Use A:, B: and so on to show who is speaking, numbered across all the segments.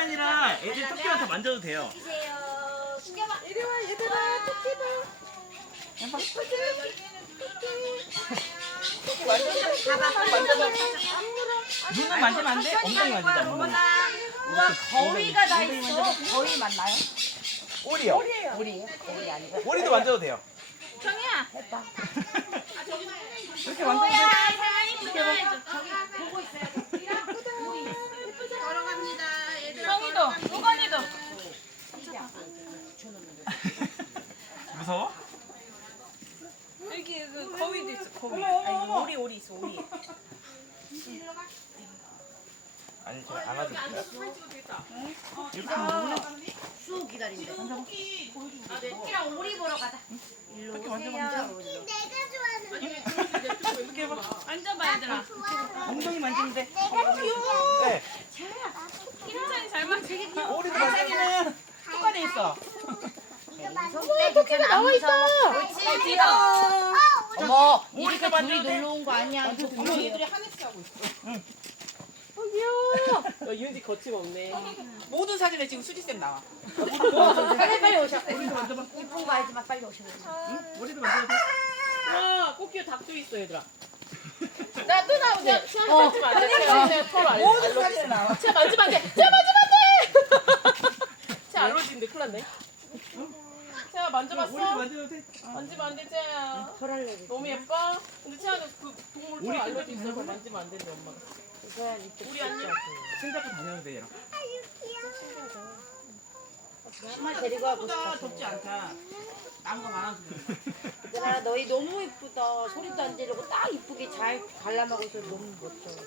A: 아니라 애들 토끼만 더 만져도 돼요.
B: 주세요. 숨겨봐.
C: 이리 와 얘들아 토끼 봐. 예쁘지? 토끼
A: 눈은 만지면 안 돼? 엉덩이 만지자. 엉덩이.
B: 우와, 거위가 다 있어. 거위 맞나요?
A: 오리요.
B: 우리. 거위 아니고.
A: 오리도 만져도 돼요.
B: 정이야.
A: 이렇게 만져도 돼.
B: 보고 있어요.
C: 걸어갑니다 얘들아.
B: 정이도, 우건이도.
A: 무서워?
B: 여기 그 거위도 있어. 거위. 아니 오리 있어. 오리.
A: 아니 제가 안아줄게요.
B: 수 기다린대. 토끼랑 오리 보러 가자. 일로 오세요.
D: 내가 좋아하는
B: 앉아봐 얘들아.
A: 엉덩이 만지면 돼.
C: 귀여워.
A: 네.
B: 김찬이 잘 맞추겠다.
A: 오리도 만지면
C: 똑같이 있어.
B: 토끼가 나와 있다. 그렇지. 뒤로. 어머, 이렇게 둘이
A: 만져도 돼?
B: 놀러 온 거 아니야.
C: 얘들이 하나씩 하고 있어.
E: 윤지 거침없네.
C: 모든 사진에 지금 수지쌤 나와.
B: 빨리 오셔. 이쁜 거 알지만 빨리 오셔.
A: 오리도 만져도 돼.
E: 와, 꽃게 닭도 있어, 얘들아.
C: 나 또 나오네.
E: 치아 만지면 안 돼. 치아 털 알러.
C: 모든 사진에 나와.
E: 치아 만지면 안 돼. 치아 만지면 안 돼. 치아 알러지인데 큰일 났네. 치아 만져봤어?
A: 오리도 만져도 돼.
E: 만지면 안 돼, 치아야. 너무 예뻐? 근데 치아는 그 동물 털 알러지 있어서 만지면 안 된대, 엄마가. 우리 안녕.
A: 손잡고 다녀도 돼 얘랑.
B: 정말 데리고 가고
C: 보다 덥지 않다. 나무가 많아서.
B: 얘들아 너희 너무 이쁘다. 소리도 안 지르고 딱 이쁘게 잘 관람하고 있어. 너무 멋져.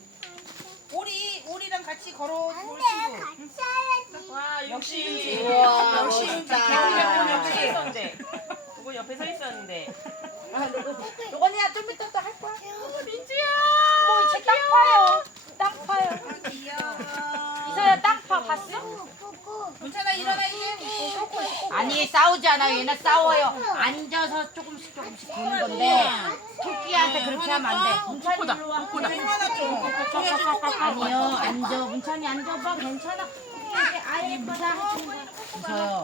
C: 오리랑 같이 걸어올 친구.
E: 와,
C: 역시
E: 윤지.
C: 윤지.
B: 우와
C: 역시 윤지.
B: 멋있다.
E: 옆에 서 있었는데. 그거 옆에 서 있었는데.
B: 로건이야 좀 이따 또 할 거야.
E: 민지야.
B: 뭐 이제 땅 파요. 땅 파요.
C: 귀여워.
B: 이서야 땅 파 봤어?
C: 문찬아 일어나 이제.
B: 아니 싸우지 않아요. 얘네 싸워요. 앉아서 조금씩 보는 건데 토끼한테 그렇게 하면 안 돼. 문찬이 일로 와.
C: 하나 좀.
B: 아니요 앉아. 문찬이 앉아봐. 괜찮아. 토끼한테 아예 예쁘다. 이서요.